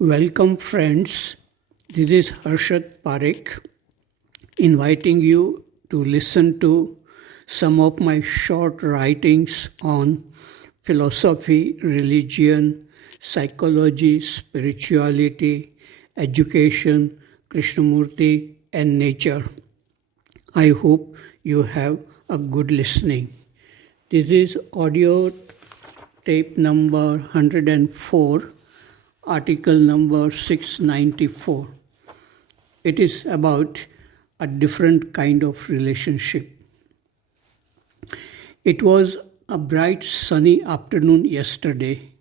Welcome, friends. This is Harshad Parekh inviting you to listen to some of my short writings on philosophy, religion, psychology, spirituality, education, Krishnamurti, and nature. I hope you have a good listening. This is audio tape number 104. Article number 694. It is about a different kind of relationship. It was a bright sunny afternoon yesterday.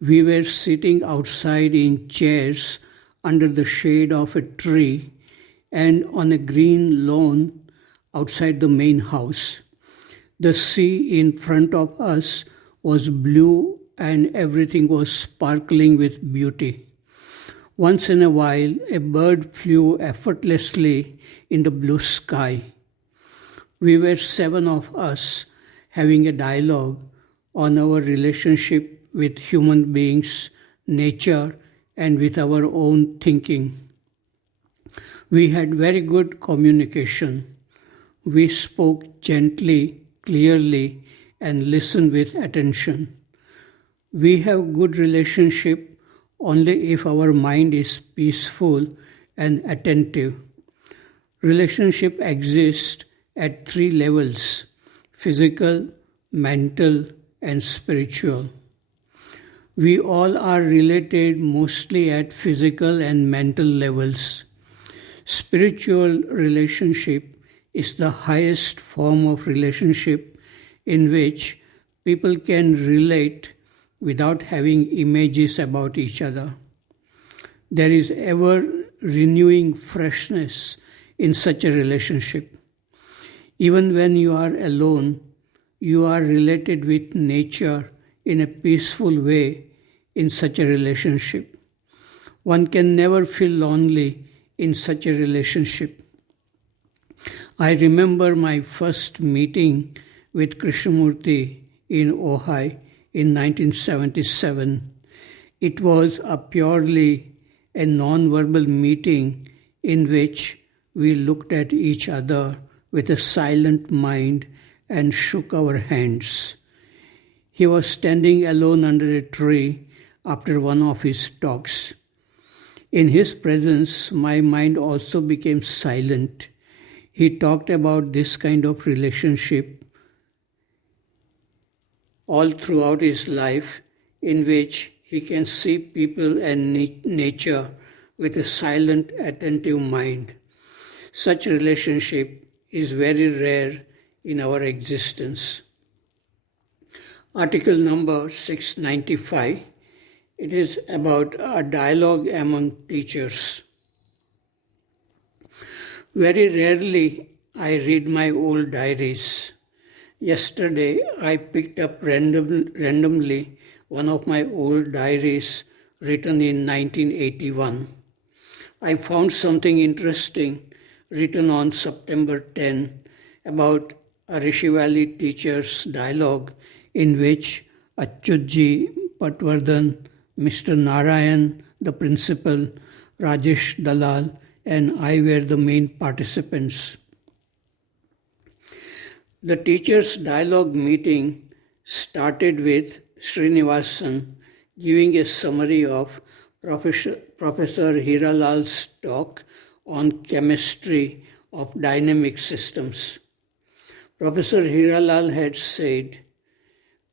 We were sitting outside in chairs under the shade of a tree and on a green lawn outside the main house. The sea in front of us was blue and everything was sparkling with beauty. Once in a while, a bird flew effortlessly in the blue sky. We were 7 of us having a dialogue on our relationship with human beings, nature, and with our own thinking. We had very good communication. We spoke gently, clearly, and listened with attention. We have good relationship only if our mind is peaceful and attentive. Relationship exists at 3 levels: physical, mental, and spiritual. We all are related mostly at physical and mental levels. Spiritual relationship is the highest form of relationship in which people can relate without having images about each other. There is ever renewing freshness in such a relationship. Even when you are alone, you are related with nature in a peaceful way in such a relationship. One can never feel lonely in such a relationship. I remember my first meeting with Krishnamurti in Ojai in 1977. It was a purely a non-verbal meeting in which we looked at each other with a silent mind and shook our hands. He was standing alone under a tree after one of his talks. In his presence, my mind also became silent. He talked about this kind of relationship all throughout his life, in which he can see people and nature with a silent, attentive mind. Such relationship is very rare in our existence. Article number 695. It is about a dialogue among teachers. Very rarely I read my old diaries. Yesterday, I picked up randomly one of my old diaries written in 1981. I found something interesting written on September 10 about a Rishi Valley teacher's dialogue in which Achyutji, Patwardhan, Mr. Narayan, the principal, Rajesh Dalal, and I were the main participants. The teachers' dialogue meeting started with Srinivasan giving a summary of Professor Hiralal's talk on chemistry of dynamic systems. Professor Hiralal had said,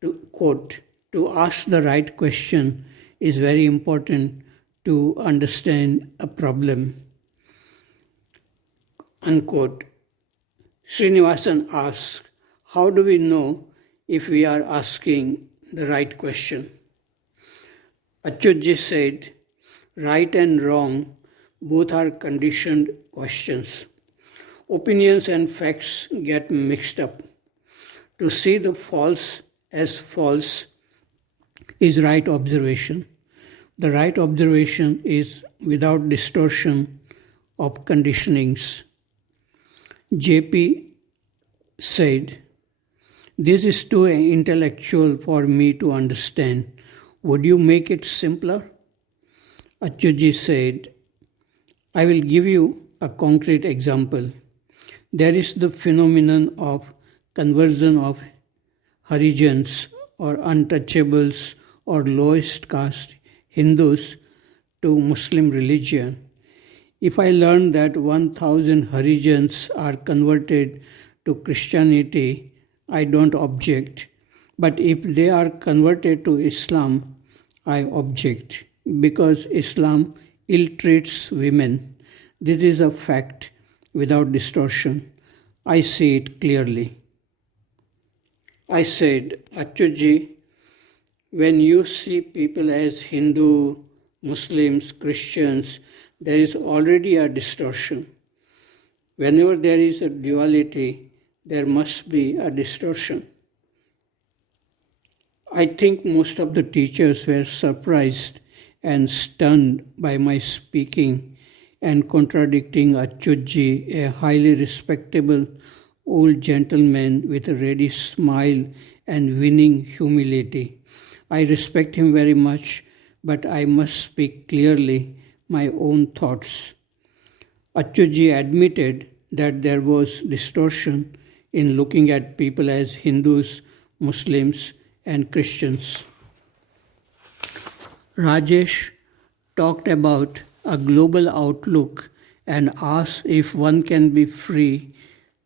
to quote, "To ask the right question is very important to understand a problem." Unquote. Srinivasan asks, how do we know if we are asking the right question? Achyutji said, right and wrong both are conditioned questions. Opinions and facts get mixed up. To see the false as false is right observation. The right observation is without distortion of conditionings. JP said, "This is too intellectual for me to understand. Would you make it simpler?" Achuji said, I will give you a concrete example. There is the phenomenon of conversion of Harijans or untouchables or lowest caste Hindus to Muslim religion. If I learn that 1000 Harijans are converted to Christianity, I don't object. But if they are converted to Islam, I object because Islam ill treats women. This is a fact without distortion. I see it clearly. I said, Achuji, when you see people as Hindu, Muslims, Christians, there is already a distortion. Whenever there is a duality, there must be a distortion. I think most of the teachers were surprised and stunned by my speaking and contradicting Achuji, a highly respectable old gentleman with a ready smile and winning humility. I respect him very much, but I must speak clearly my own thoughts. Achuji admitted that there was distortion in looking at people as Hindus, Muslims, and Christians. Rajesh talked about a global outlook and asked if one can be free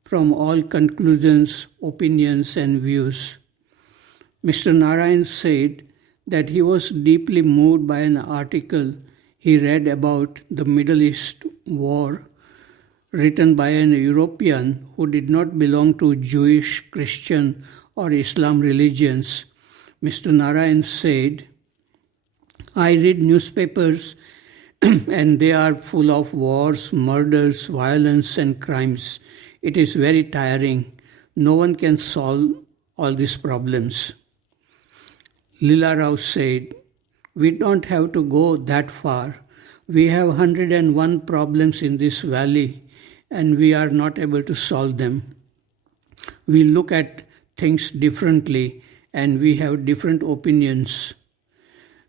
from all conclusions, opinions, and views. Mr. Narayan said that he was deeply moved by an article he read about the Middle East war written by an European who did not belong to Jewish, Christian, or Islam religions. Mr. Narayan said, I read newspapers and they are full of wars, murders, violence, and crimes. It is very tiring. No one can solve all these problems. Lila Rao said, we don't have to go that far. We have 101 problems in this valley and we are not able to solve them. We look at things differently and we have different opinions.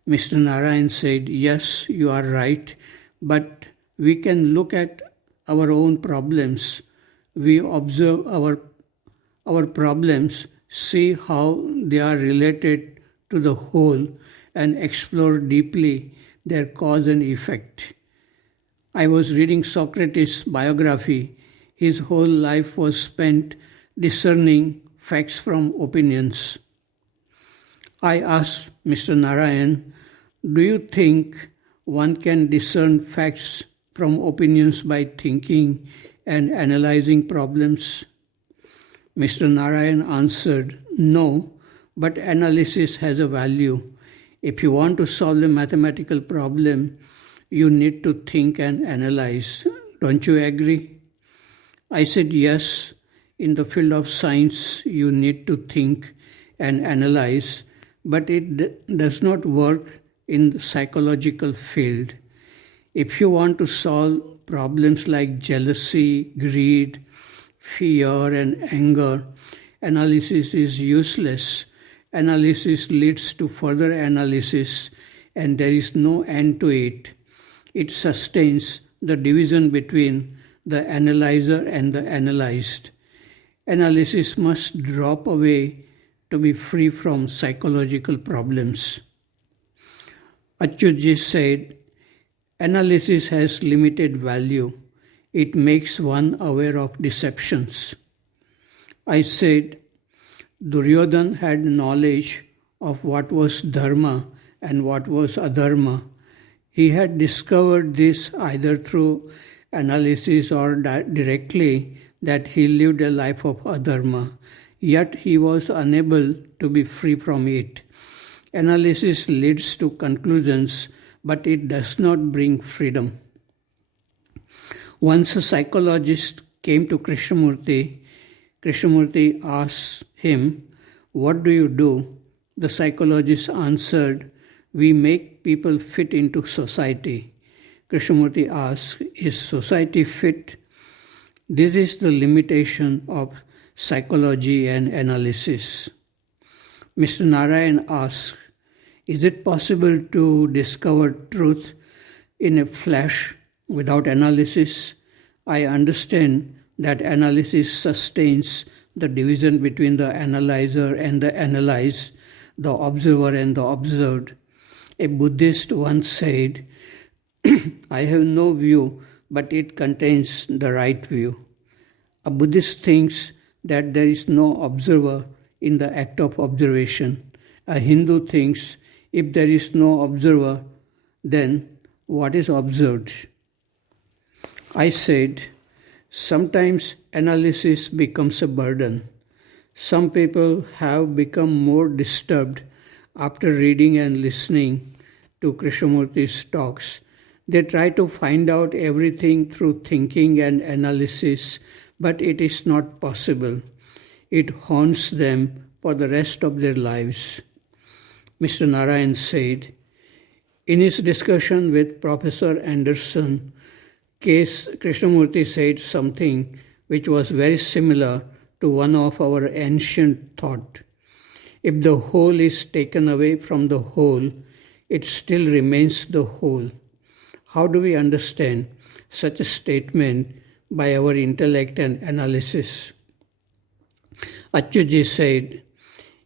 Mr. Narayan said, yes, you are right, but we can look at our own problems. We observe our problems, see how they are related to the whole, and explore deeply their cause and effect. I was reading Socrates' biography. His whole life was spent discerning facts from opinions. I asked Mr. Narayan, do you think one can discern facts from opinions by thinking and analyzing problems? Mr. Narayan answered, no, but analysis has a value. If you want to solve a mathematical problem, you need to think and analyze. Don't you agree? I said, yes, in the field of science, you need to think and analyze, but it does not work in the psychological field. If you want to solve problems like jealousy, greed, fear, and anger, analysis is useless. Analysis leads to further analysis, and there is no end to it. It sustains the division between the analyzer and the analyzed. Analysis must drop away to be free from psychological problems. Achuji said, analysis has limited value. It makes one aware of deceptions. I said, Duryodhan had knowledge of what was dharma and what was adharma. He had discovered this either through analysis or directly that he lived a life of adharma, yet he was unable to be free from it. Analysis leads to conclusions, but it does not bring freedom. Once a psychologist came to Krishnamurti asked him, what do you do? The psychologist answered, we make people fit into society. Krishnamurti asked, is society fit? This is the limitation of psychology and analysis. Mr. Narayan asked, is it possible to discover truth in a flash without analysis. I understand that analysis sustains the division between the analyzer and the analyzed, the observer and the observed. A Buddhist once said, I have no view, but it contains the right view. A Buddhist thinks that there is no observer in the act of observation. A Hindu thinks if there is no observer, then what is observed? I said, sometimes analysis becomes a burden. Some people have become more disturbed after reading and listening to Krishnamurti's talks. They try to find out everything through thinking and analysis, but it is not possible. It haunts them for the rest of their lives. Mr. Narayan said, in his discussion with Professor Anderson, Krishnamurti said something which was very similar to one of our ancient thought. If the whole is taken away from the whole, it still remains the whole. How do we understand such a statement by our intellect and analysis? Achyuji said,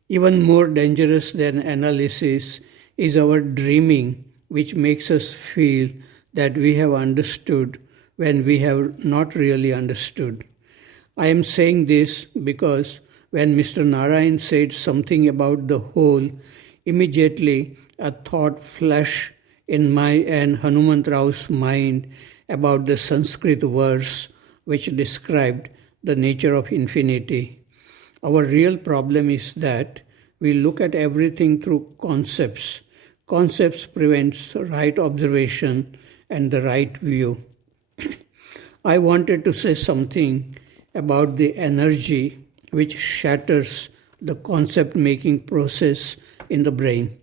even more dangerous than analysis is our dreaming, which makes us feel that we have understood when we have not really understood. I am saying this because when Mr. Narayan said something about the whole, immediately a thought flashed in my and Hanumantrau's mind about the Sanskrit verse which described the nature of infinity. Our real problem is that we look at everything through concepts. Concepts prevents right observation and the right view. I wanted to say something about the energy which shatters the concept-making process in the brain.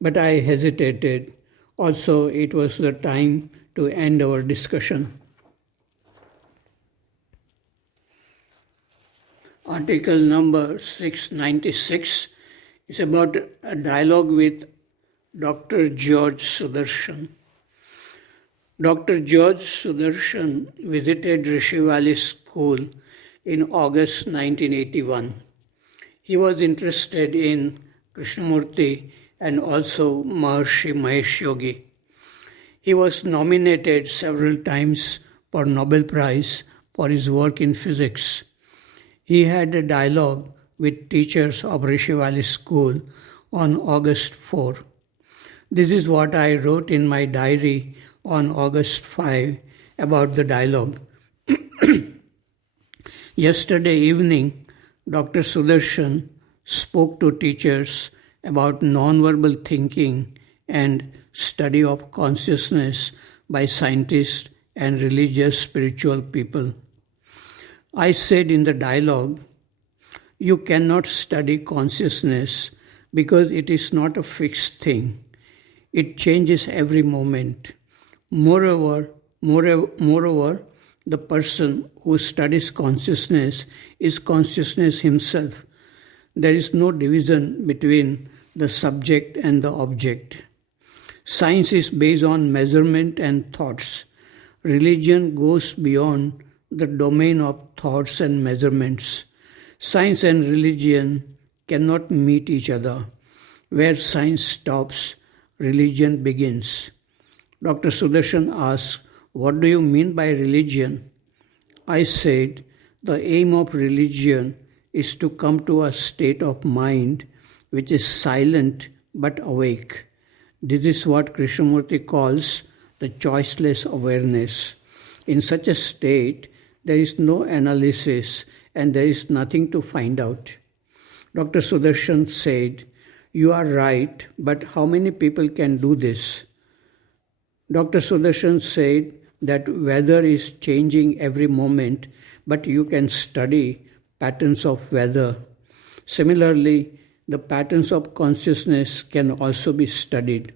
But I hesitated. Also, it was the time to end our discussion. Article number 696 is about a dialogue with Dr. George Sudarshan. Dr. George Sudarshan visited Rishi Valley School in August 1981. He was interested in Krishnamurti and also Maharishi Mahesh Yogi. He was nominated several times for Nobel Prize for his work in physics. He had a dialogue with teachers of Rishi Valley School on August 4. This is what I wrote in my diary on August 5 about the dialogue. Yesterday evening, Dr. Sudarshan spoke to teachers about nonverbal thinking and study of consciousness by scientists and religious spiritual people. I said in the dialogue, you cannot study consciousness because it is not a fixed thing. It changes every moment. Moreover, the person who studies consciousness is consciousness himself. There is no division between the subject and the object. Science is based on measurement and thoughts. Religion goes beyond the domain of thoughts and measurements. Science and religion cannot meet each other. Where science stops, religion begins. Dr. Sudarshan asked, what do you mean by religion? I said, the aim of religion is to come to a state of mind which is silent but awake. This is what Krishnamurti calls the choiceless awareness. In such a state, there is no analysis and there is nothing to find out. Dr. Sudarshan said, you are right, but how many people can do this? Dr. Sudarshan said that weather is changing every moment, but you can study patterns of weather. Similarly, the patterns of consciousness can also be studied.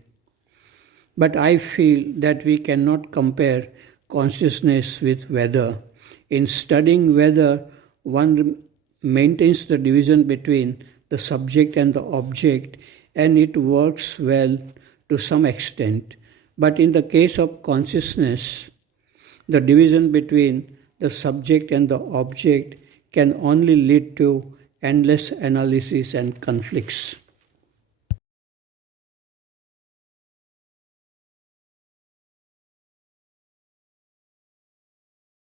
But I feel that we cannot compare consciousness with weather. In studying weather, one maintains the division between the subject and the object, and it works well to some extent. But in the case of consciousness, the division between the subject and the object can only lead to endless analysis and conflicts.